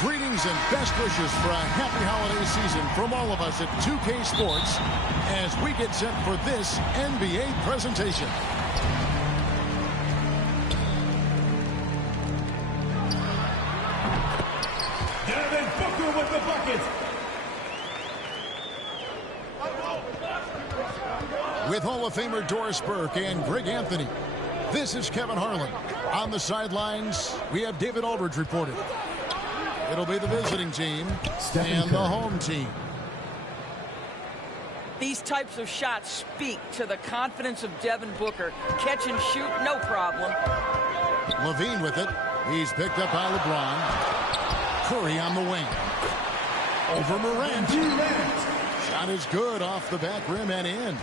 Greetings and best wishes for a happy holiday season from all of us at 2K Sports as we get set for this NBA presentation. Devin Booker with the bucket. With Hall of Famer Doris Burke and Greg Anthony, this is Kevin Harlan. On the sidelines, we have David Aldridge reporting. It'll be the visiting team and the home team. These types of shots speak to the confidence of Devin Booker. Catch and shoot, no problem. Levine with it. He's picked up by LeBron. Curry on the wing. Over Morant. Shot is good off the back rim and in.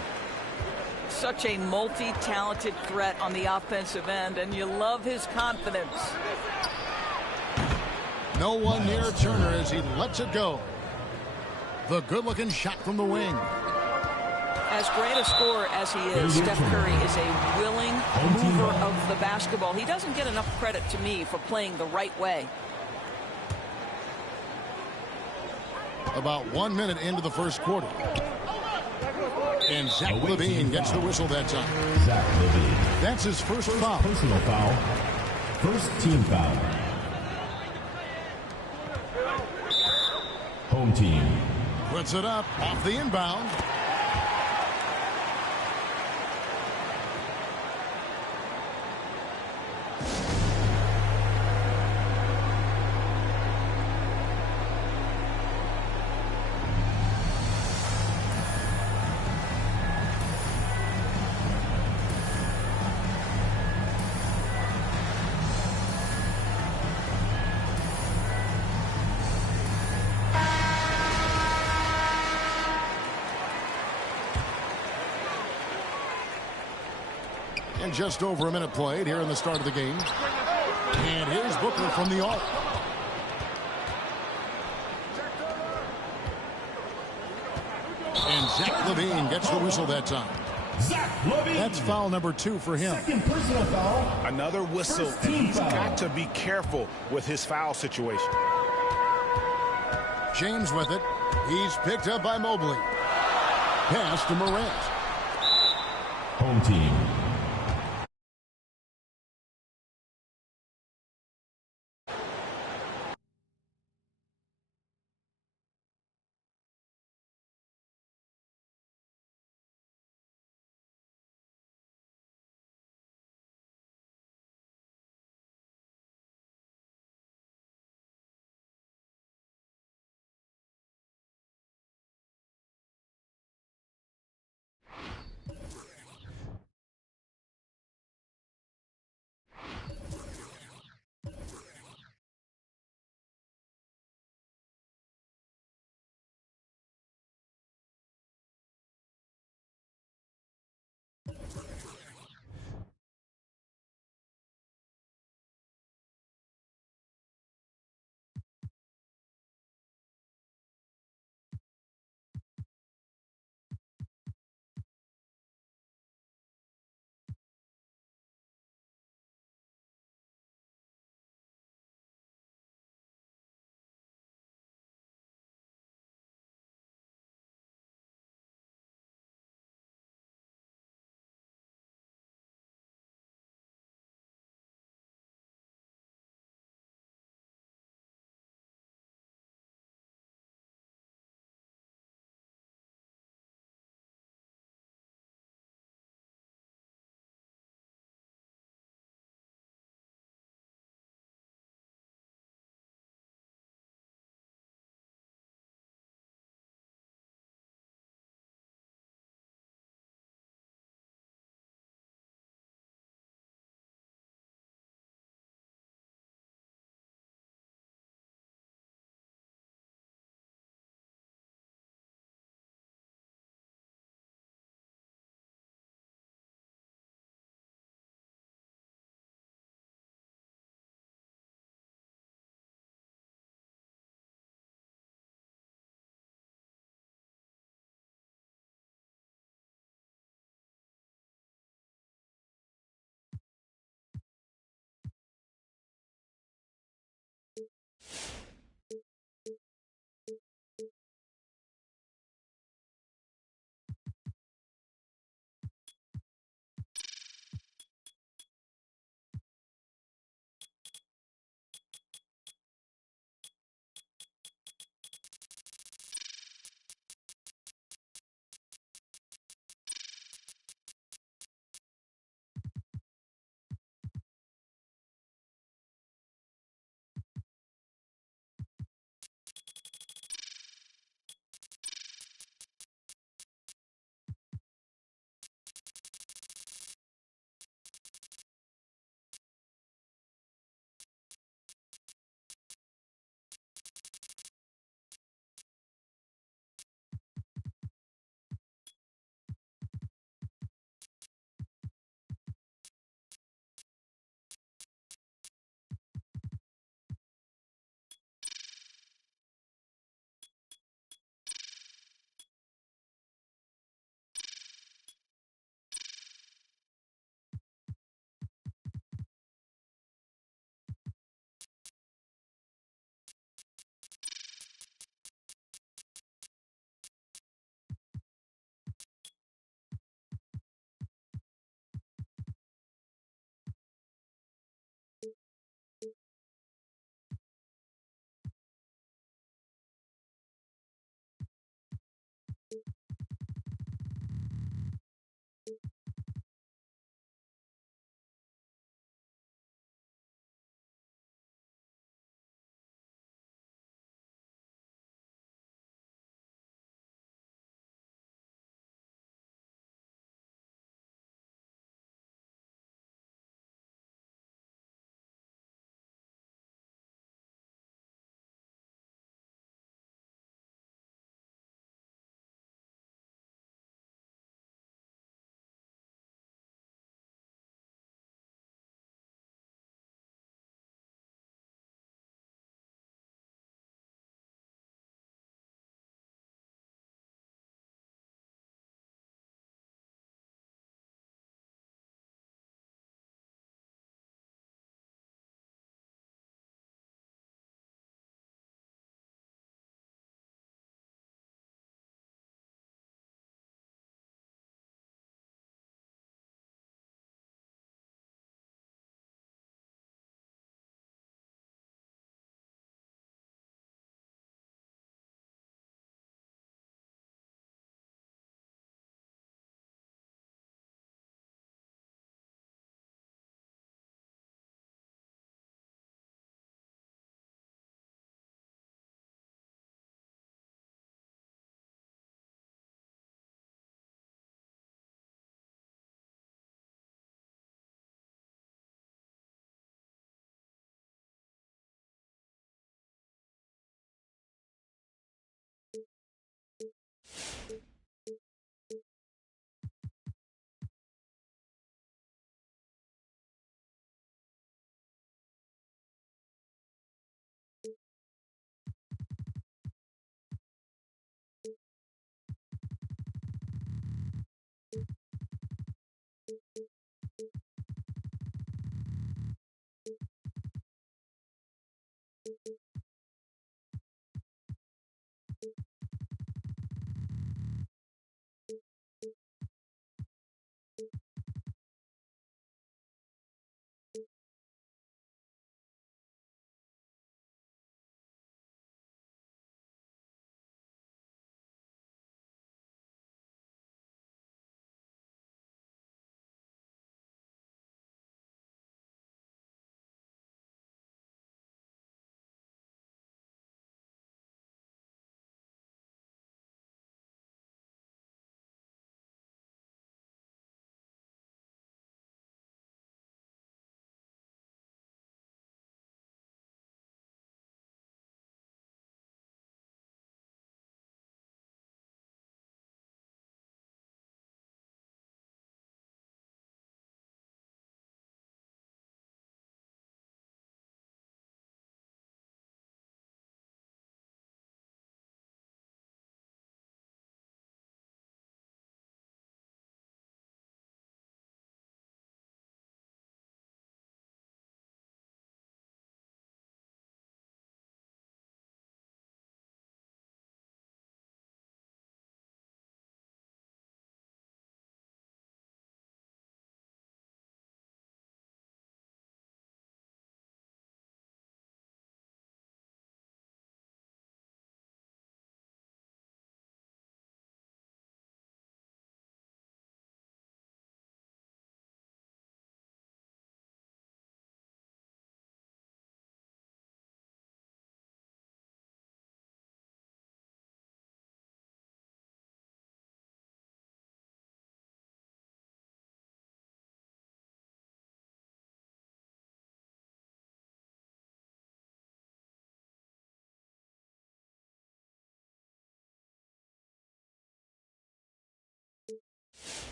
Such a multi-talented threat on the offensive end, and you love his confidence. No one near Turner as he lets it go. The good-looking shot from the wing. As great a scorer as he is, Steph Curry is a willing mover of the basketball. He doesn't get enough credit to me for playing the right way. About 1 minute into the first quarter. And Zach Levine gets the whistle that time. Zach Levine. That's his first foul. Personal foul. First team foul. Home team. Puts it up off the inbound. And just over a minute played here in the start of the game. And here's Booker from the arc. And Zach Levine gets the whistle that time. Zach Levine. That's foul number 2 for him. Second personal foul. Another whistle, and he's got to be careful with his foul situation. James with it. He's picked up by Mobley. Pass to Morant. Home team.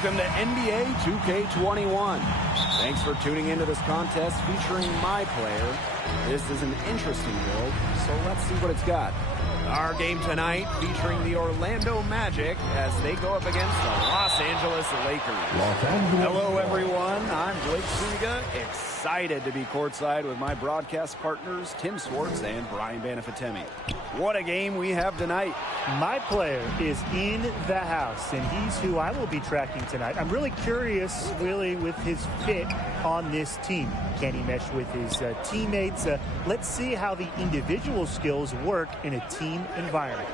Welcome to NBA 2K21. Thanks for tuning into this contest featuring my player. This is an interesting build, so let's see what it's got. Our game tonight featuring the Orlando Magic as they go up against the Los Angeles Lakers. Hello, everyone. I'm Blake Zuniga, excited to be courtside with my broadcast partners, Tim Swartz and Brian Banafitemi. What a game we have tonight. My player is in the house, and he's who I will be tracking tonight. I'm really curious, really, with his fit on this team. Can he mesh with his teammates? Let's see how the individual skills work in a team environment.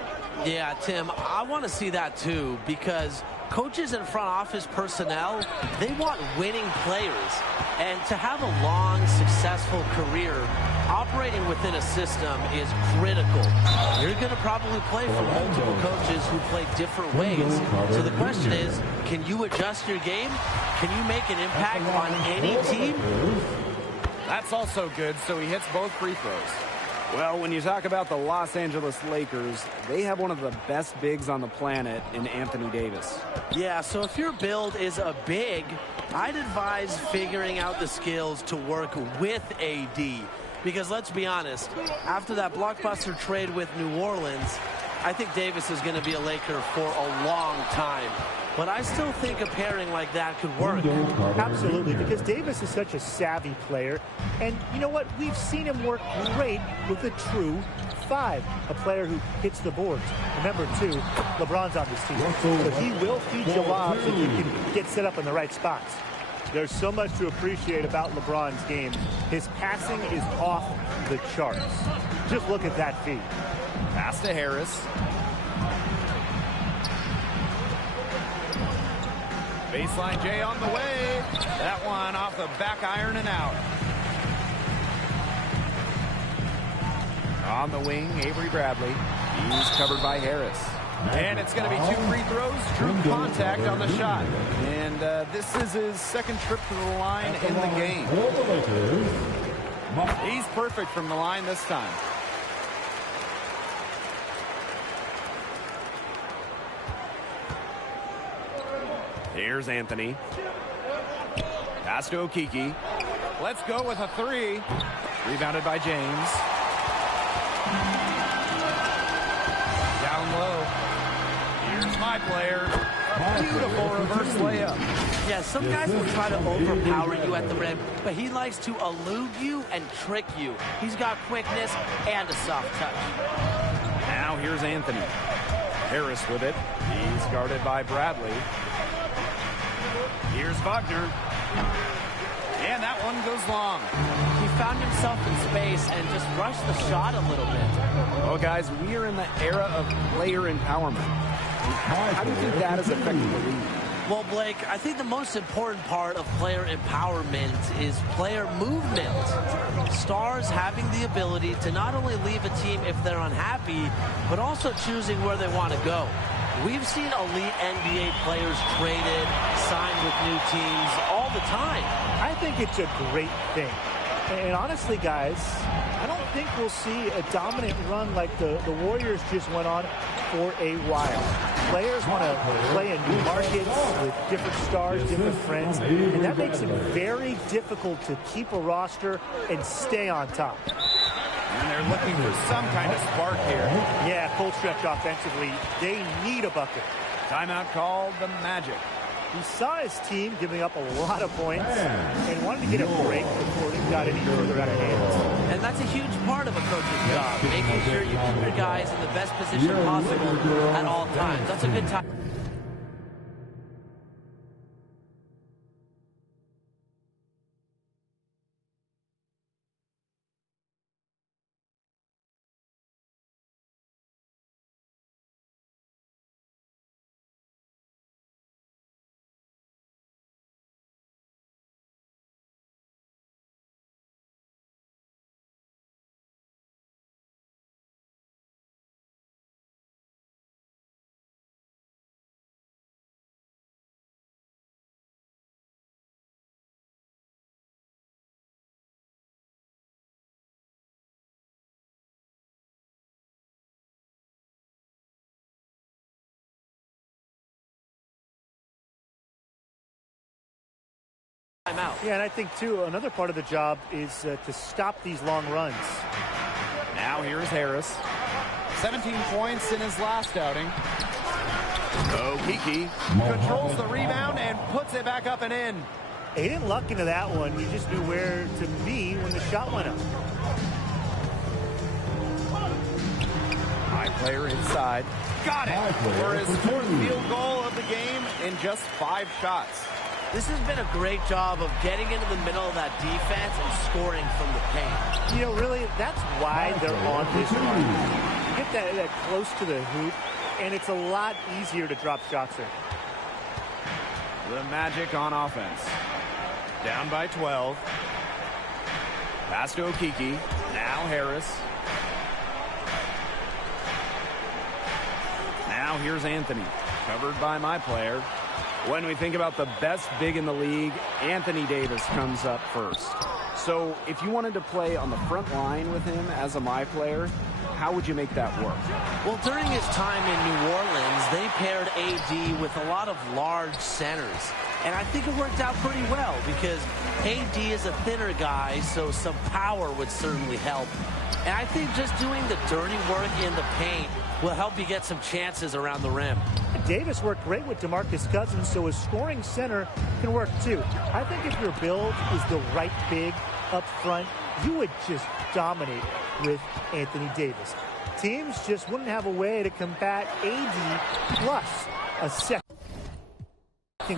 Yeah, Tim, I want to see that too, because coaches and front office personnel, they want winning players. And to have a long, successful career, operating within a system is critical. You're going to probably play for multiple coaches who play different ways. So the question is, can you adjust your game? Can you make an impact on any team? That's also good, so he hits both free throws. Well, when you talk about the Los Angeles Lakers, they have one of the best bigs on the planet in Anthony Davis. Yeah, so if your build is a big, I'd advise figuring out the skills to work with AD. Because let's be honest, after that blockbuster trade with New Orleans, I think Davis is going to be a Laker for a long time. But I still think a pairing like that could work. Absolutely, because Davis is such a savvy player. And you know what? We've seen him work great with a true 5, a player who hits the boards. Remember, too, LeBron's on this team. So he will feed you lobs if you can get set up in the right spots. There's so much to appreciate about LeBron's game. His passing is off the charts. Just look at that feed. Pass to Harris. Baseline J on the way. That one off the back iron and out. On the wing, Avery Bradley. He's covered by Harris. And it's going to be 2 free throws, true contact on the shot. And this is his second trip to the line in the game. He's perfect from the line this time. Here's Anthony. Pass to Okiki. Let's go with a 3. Rebounded by James. Down low. Here's my player. A beautiful reverse layup. Yeah, some guys will try to overpower you at the rim, but he likes to elude you and trick you. He's got quickness and a soft touch. Now here's Anthony. Harris with it. He's guarded by Bradley. Here's Wagner. And that one goes long. He found himself in space and just rushed the shot a little bit. Well, guys, we are in the era of player empowerment. How do you think that has affected the league? Well, Blake, I think the most important part of player empowerment is player movement. Stars having the ability to not only leave a team if they're unhappy, but also choosing where they want to go. We've seen elite NBA players traded, signed with new teams all the time. I think it's a great thing. And honestly, guys, I don't think we'll see a dominant run like the Warriors just went on for a while. Players want to play in new markets with different stars, different friends, and that makes it very difficult to keep a roster and stay on top. And they're looking for some kind of spark here. Yeah, cold stretch offensively. They need a bucket. Timeout called the Magic. He saw his team giving up a lot of points and wanted to get a break before it got any further out of hand. And that's a huge part of a coach's job, making sure you keep your guys in the best position possible at all times. That's a good time. Timeout. Yeah, and I think, too, another part of the job is to stop these long runs. Now here's Harris. 17 points in his last outing. Kiki controls the rebound and puts it back up and in. He didn't luck into that one. He just knew where to be when the shot went up. High player inside. Got it for his fourth field goal of the game in just 5 shots. This has been a great job of getting into the middle of that defense and scoring from the paint. You know, really, that's why they're on this run. You get that close to the hoop, and it's a lot easier to drop shots there. The Magic on offense. Down by 12. Pass to Okiki. Now Harris. Now here's Anthony. Covered by my player. When we think about the best big in the league, Anthony Davis comes up first. So if you wanted to play on the front line with him as a my player, how would you make that work? Well, during his time in New Orleans, they paired AD with a lot of large centers. And I think it worked out pretty well because AD is a thinner guy, so some power would certainly help. And I think just doing the dirty work in the paint will help you get some chances around the rim. Davis worked great with DeMarcus Cousins, so a scoring center can work too. I think if your build is the right big up front, you would just dominate with Anthony Davis. Teams just wouldn't have a way to combat AD plus a second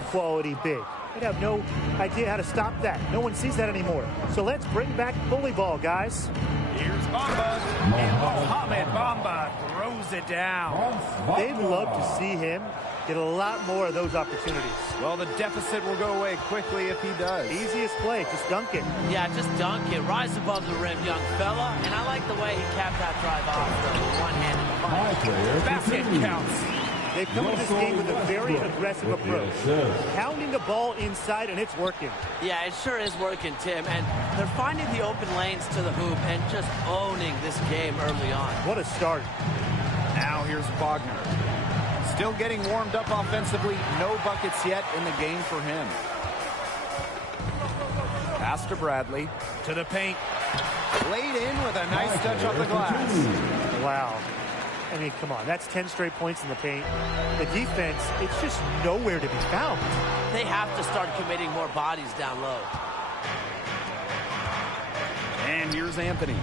quality big. They'd have no idea how to stop that. No one sees that anymore. So let's bring back bully ball, guys. Here's Bamba, and Mohamed Bamba throws it down. They'd love to see him get a lot more of those opportunities. Well, the deficit will go away quickly if he does. Easiest play, just dunk it. Yeah, just dunk it. Rise above the rim, young fella. And I like the way he capped that drive off the one-handed punch. Basket counts. They've come into this game with a very aggressive approach. Pounding the ball inside, and it's working. Yeah, it sure is working, Tim. And they're finding the open lanes to the hoop and just owning this game early on. What a start. Now here's Wagner. Still getting warmed up offensively. No buckets yet in the game for him. Pass to Bradley. To the paint. Laid in with a nice touch off the glass. Wow. I mean, come on. That's 10 straight points in the paint. The defense, it's just nowhere to be found. They have to start committing more bodies down low. And here's Anthony.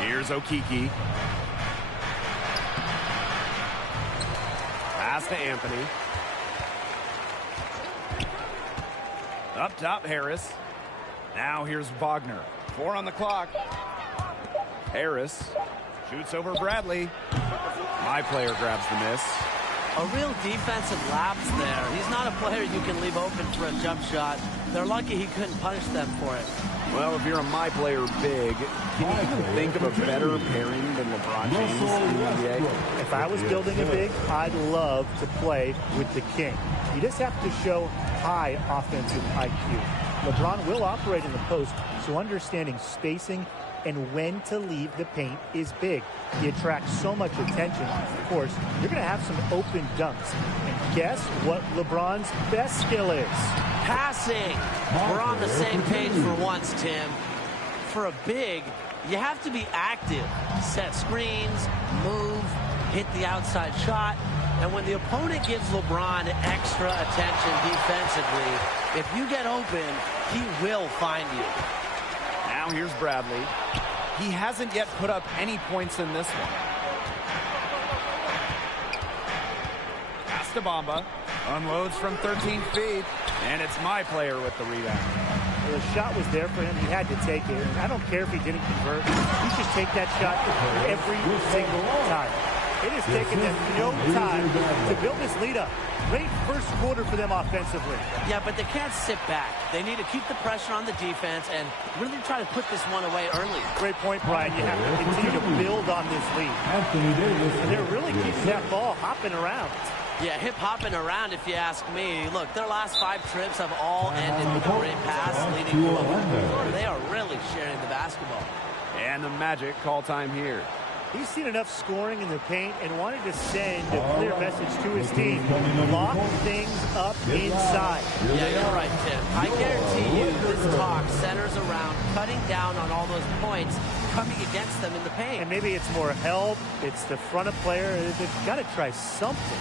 Here's Okiki. Pass to Anthony. Up top, Harris. Now here's Wagner. 4 on the clock. Harris shoots over Bradley. My player grabs the miss. A real defensive lapse there. He's not a player you can leave open for a jump shot. They're lucky he couldn't punish them for it. Well, if you're a my player big, can you even think of a better pairing than LeBron James in the NBA? If I was building a big, I'd love to play with the king. You just have to show high offensive IQ. LeBron will operate in the post, so understanding spacing and when to leave the paint is big. He attracts so much attention. Of course, you're going to have some open dunks. And guess what LeBron's best skill is? Passing. We're on the same page for once, Tim. For a big, you have to be active. Set screens, move, hit the outside shot. And when the opponent gives LeBron extra attention defensively, if you get open, he will find you. Now here's Bradley. He hasn't yet put up any points in this one. Pass to Bamba. Unloads from 13 feet. And it's my player with the rebound. Well, the shot was there for him. He had to take it. And I don't care if he didn't convert. He should take that shot every single time. It has taken them no time to build this lead up. Great first quarter for them offensively. Yeah, but they can't sit back. They need to keep the pressure on the defense and really try to put this one away early. Great point, Brian. You have to continue to build on this lead. And they're really keeping that ball hopping around. Yeah, hip-hopping around, if you ask me. Look, their last 5 trips have all ended with a great pass leading to a hoop. They are really sharing the basketball. And the Magic call time here. He's seen enough scoring in the paint and wanted to send a clear message to his team. Lock things up inside. Yeah, you're right, Tim. I guarantee you this talk centers around cutting down on all those points coming against them in the paint. And maybe it's more help. It's the front of player. They've got to try something.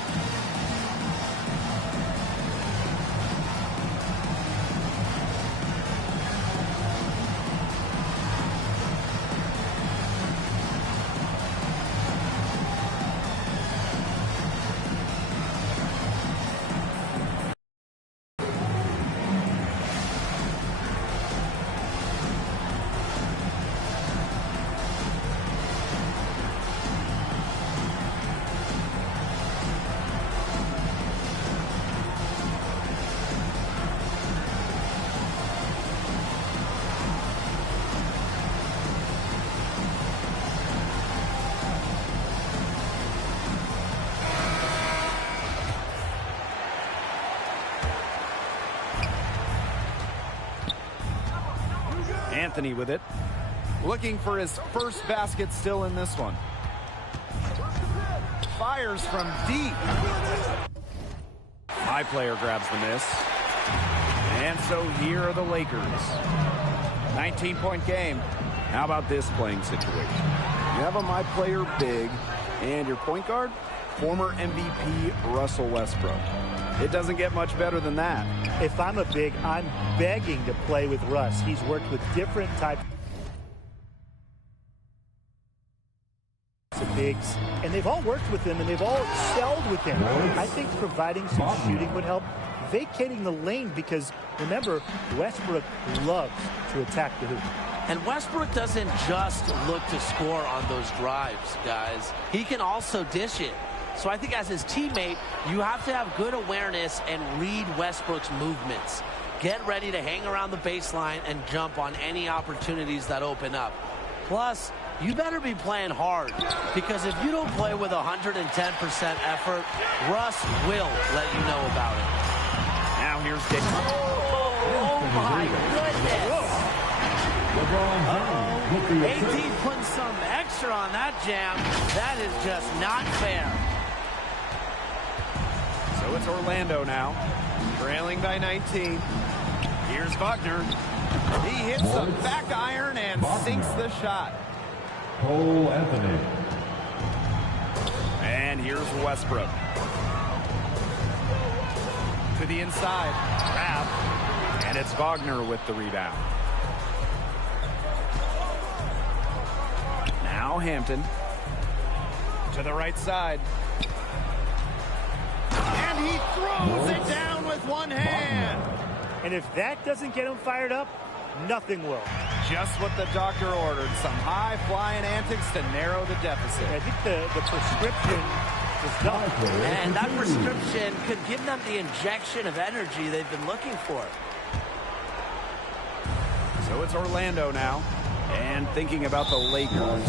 Anthony with it. Looking for his first basket still in this one. Fires from deep. My player grabs the miss. And so here are the Lakers. 19-point game. How about this playing situation? You have a my player big and your point guard, former MVP Russell Westbrook. It doesn't get much better than that. If I'm a big, I'm begging to play with Russ. He's worked with different types of bigs, and they've all worked with him, and they've all excelled with him. I think providing some shooting would help. Vacating the lane, because remember, Westbrook loves to attack the hoop. And Westbrook doesn't just look to score on those drives, guys. He can also dish it. So I think as his teammate, you have to have good awareness and read Westbrook's movements. Get ready to hang around the baseline and jump on any opportunities that open up. Plus, you better be playing hard, because if you don't play with 110% effort, Russ will let you know about it. Now here's Becky. Oh my goodness. AD putting some extra on that jam. That is just not fair. So it's Orlando now, trailing by 19. Here's Wagner. He hits the back iron and sinks the shot. Cole Anthony. And here's Westbrook. To the inside. Grab. And it's Wagner with the rebound. Now Hampton. To the right side. And he throws it down with one hand. And if that doesn't get him fired up, nothing will. Just what the doctor ordered. Some high-flying antics to narrow the deficit. I think the prescription is done. And that prescription could give them the injection of energy they've been looking for. So it's Orlando now. And thinking about the Lakers.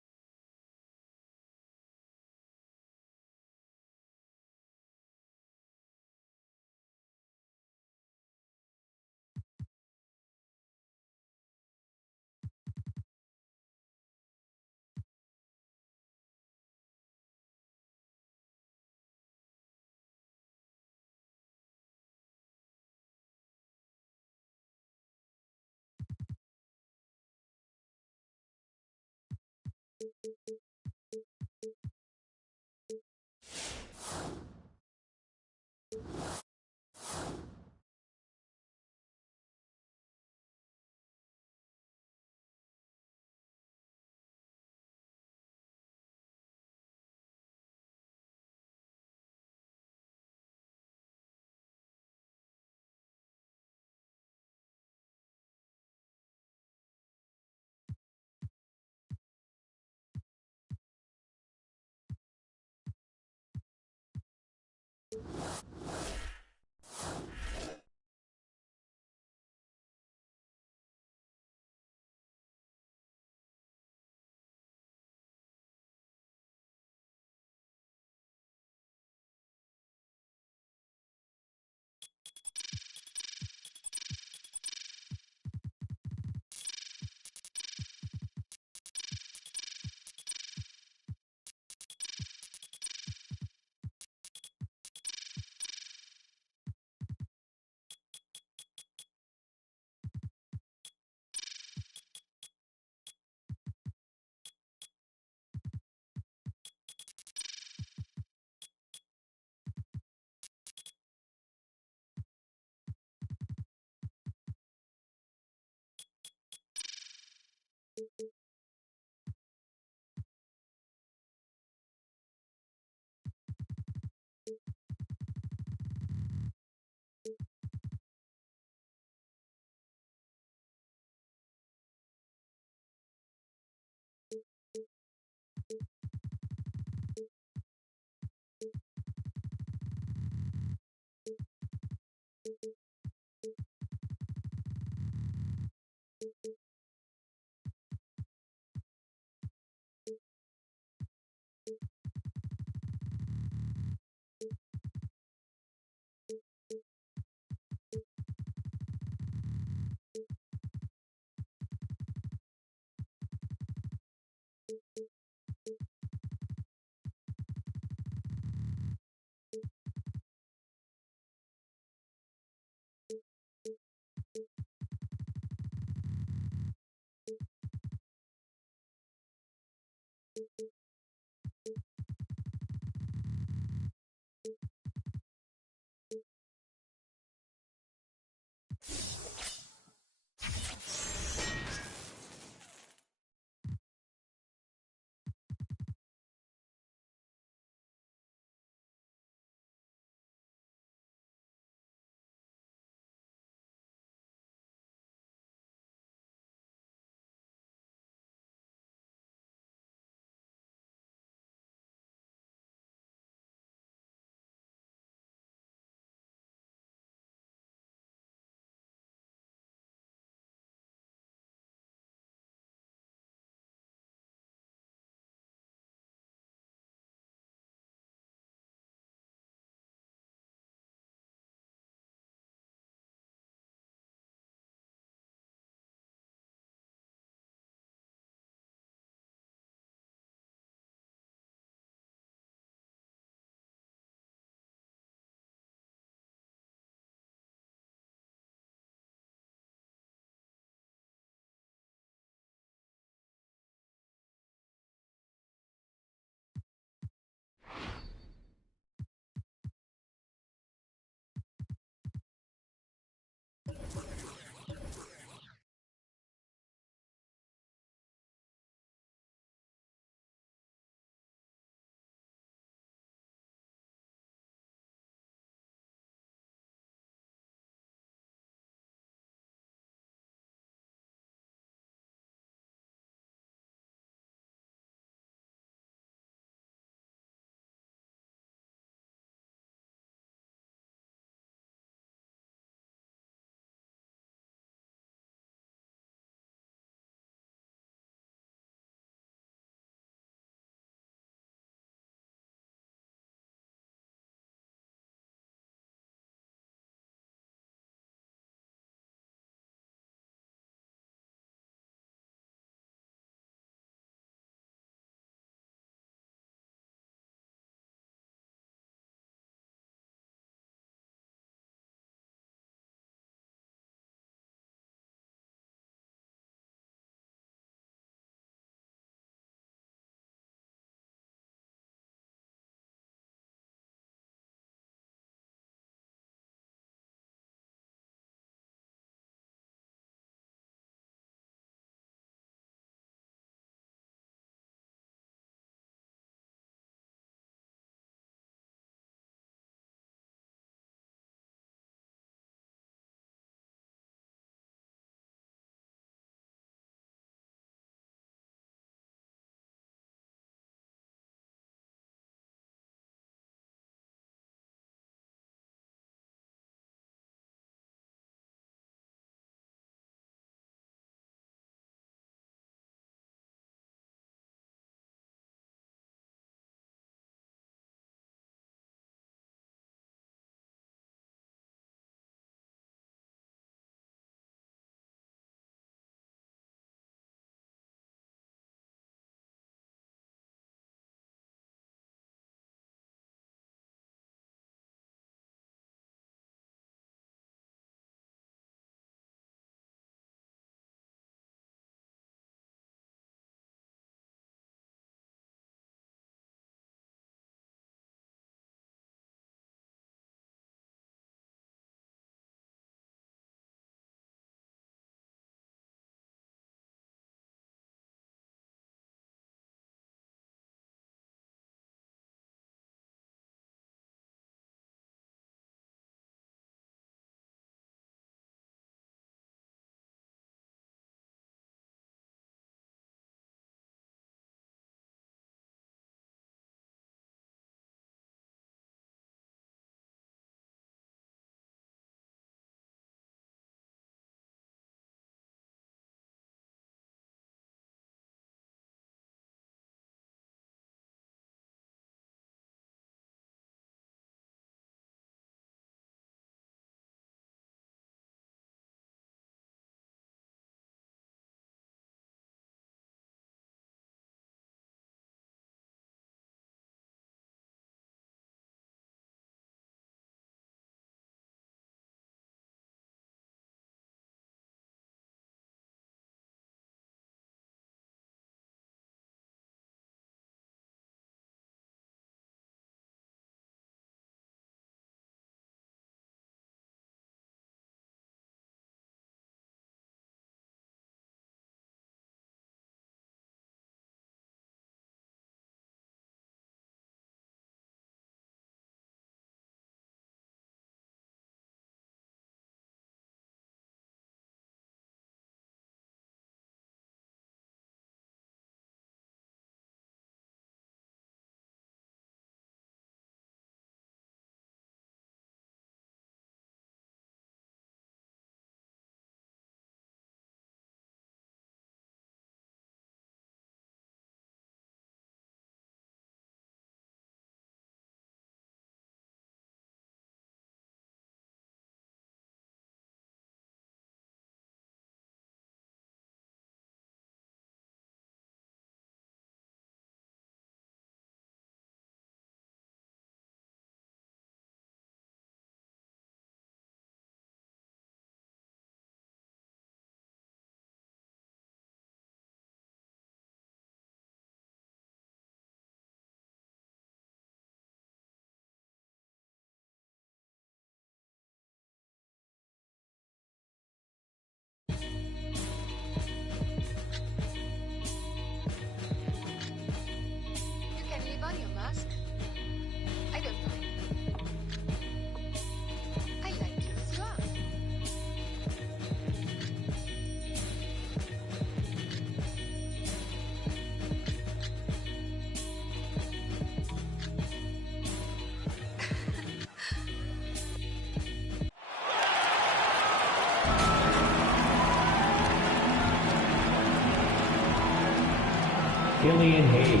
Killian Hayes.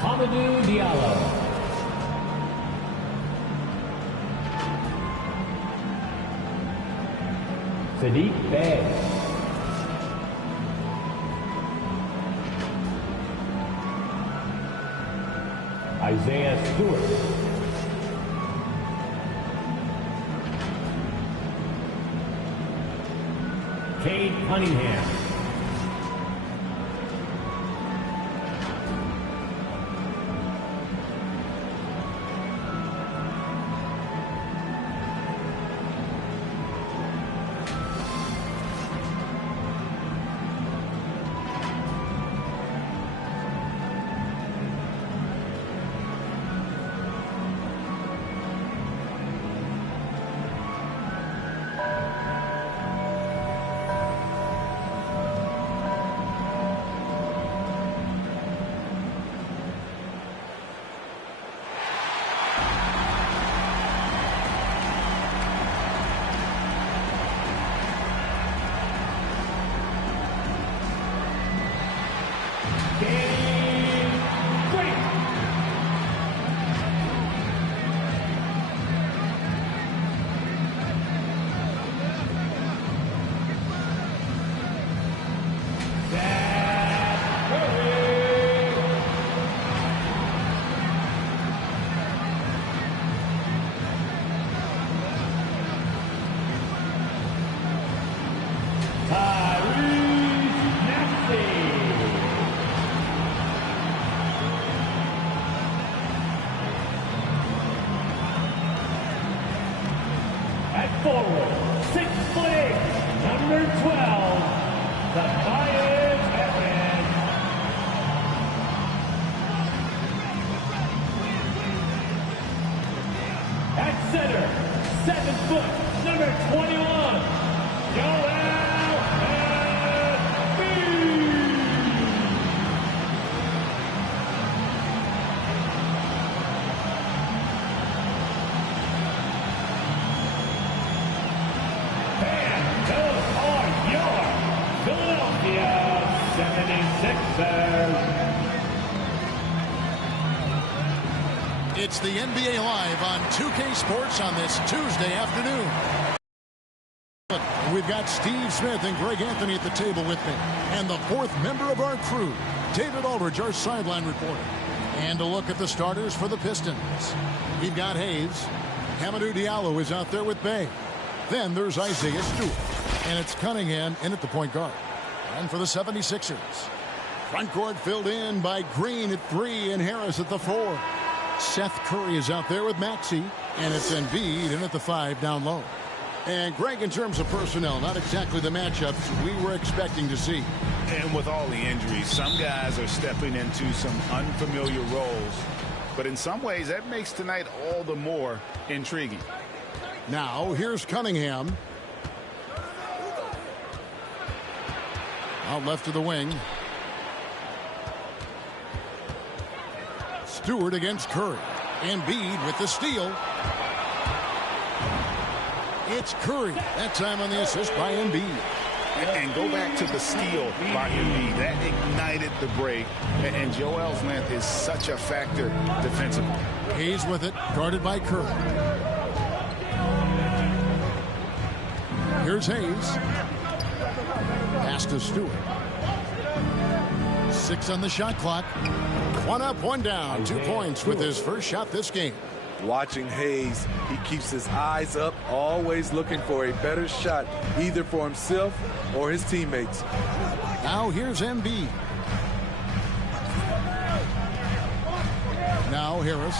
Hamidou Diallo. Sadiq Bey. Isaiah Stewart. Cade Cunningham. Forward, 6'8", number 12, Tobias Harris. At center, 7 foot, number 21, Joel It's the NBA Live on 2K Sports on this Tuesday afternoon. We've got Steve Smith and Greg Anthony at the table with me. And the fourth member of our crew, David Aldridge, our sideline reporter. And a look at the starters for the Pistons. We've got Hayes. Hamidou Diallo is out there with Bey. Then there's Isaiah Stewart. And it's Cunningham in at the point guard. And for the 76ers, front court filled in by Green at 3 and Harris at the 4. Seth Curry is out there with Maxey, and it's Embiid in at the 5 down low. And Greg, in terms of personnel, not exactly the matchups we were expecting to see. And with all the injuries, some guys are stepping into some unfamiliar roles. But in some ways, that makes tonight all the more intriguing. Now, here's Cunningham. Out left to the wing. Stewart against Curry. Embiid with the steal. It's Curry. That time on the assist by Embiid. And go back to the steal by Embiid. That ignited the break. And Joel's length is such a factor defensively. Hayes with it, guarded by Curry. Here's Hayes. Pass to Stewart. 6 on the shot clock. 1 up, 1 down. 2 points with his first shot this game. Watching Hayes, he keeps his eyes up, always looking for a better shot, either for himself or his teammates. Now here's Embiid. Now Harris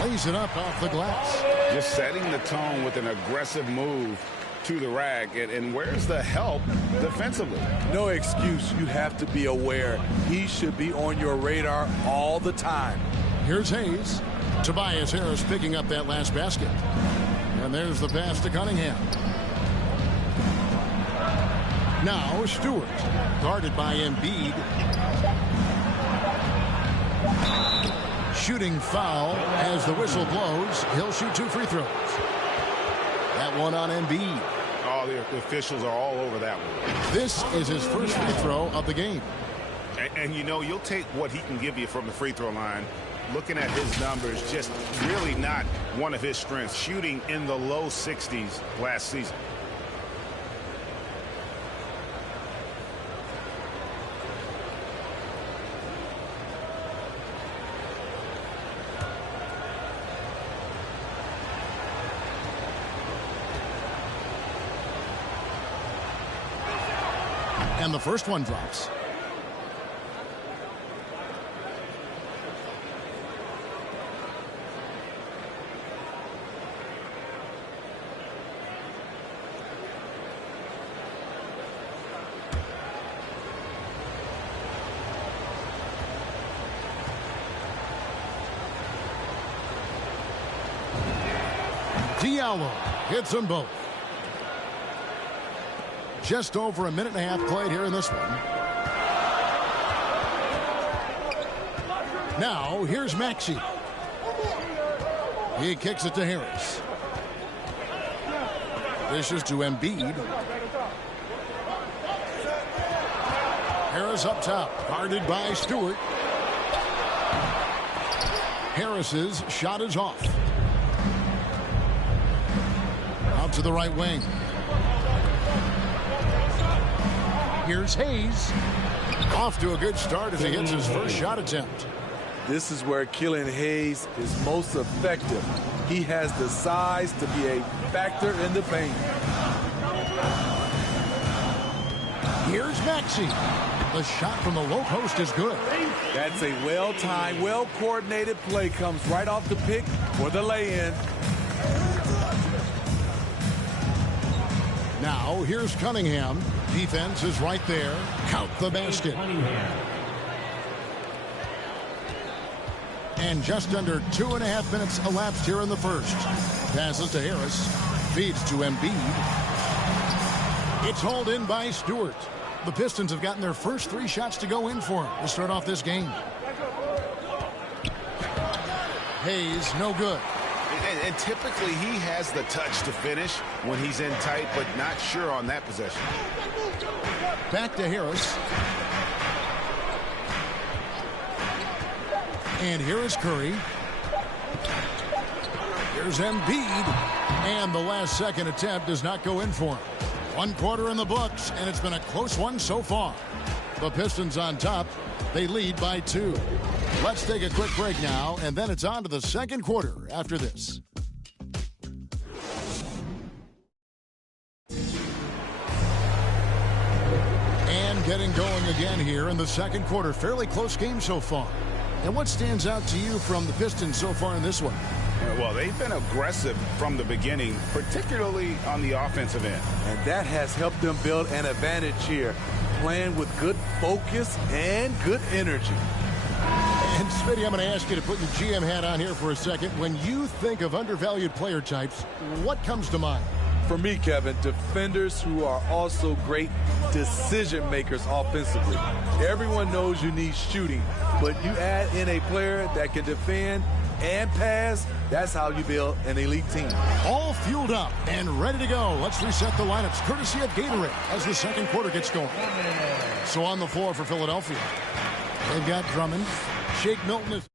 plays it up off the glass. Just setting the tone with an aggressive move to the rack. And where's the help defensively? No excuse. You have to be aware. He should be on your radar all the time. Here's Hayes. Tobias Harris picking up that last basket. And there's the pass to Cunningham. Now Stewart, guarded by Embiid. Shooting foul as the whistle blows. He'll shoot 2 free throws. That one on Embiid. Oh, the officials are all over that one. This is his first free throw of the game. And you know, you'll take what he can give you from the free throw line. Looking at his numbers, just really not one of his strengths. Shooting in the low 60s last season. And the first one drops. Diallo hits them both. Just over a minute and a half played here in this one. Now, here's Maxey. He kicks it to Harris. Dishes to Embiid. Harris up top, guarded by Stewart. Harris's shot is off. Out to the right wing. Here's Hayes. Off to a good start as he hits his first shot attempt. This is where Killian Hayes is most effective. He has the size to be a factor in the paint. Here's Maxey. The shot from the low post is good. That's a well-timed, well-coordinated play. Comes right off the pick for the lay-in. Now, here's Cunningham. Defense is right there. Count the basket. And just under 2.5 minutes elapsed here in the first. Passes to Harris. Feeds to Embiid. It's hauled in by Stewart. The Pistons have gotten their first 3 shots to go in for him to start off this game. Hayes, no good. And typically he has the touch to finish when he's in tight, but not sure on that possession. Back to Harris. And here is Curry. Here's Embiid. And the last second attempt does not go in for him. 1 quarter in the books, and it's been a close one so far. The Pistons on top. They lead by 2. Let's take a quick break now, and then it's on to the second quarter after this. And getting going again here in the second quarter. Fairly close game so far. And what stands out to you from the Pistons so far in this one? Well, they've been aggressive from the beginning, particularly on the offensive end. And that has helped them build an advantage here, playing with good focus and good energy. And Smitty, I'm going to ask you to put your GM hat on here for a second. When you think of undervalued player types, what comes to mind? For me, Kevin, defenders who are also great decision makers offensively. Everyone knows you need shooting, but you add in a player that can defend and pass. That's how you build an elite team. All fueled up and ready to go. Let's reset the lineups courtesy of Gatorade as the second quarter gets going. So on the floor for Philadelphia, they've got Drummond. Shake Milton is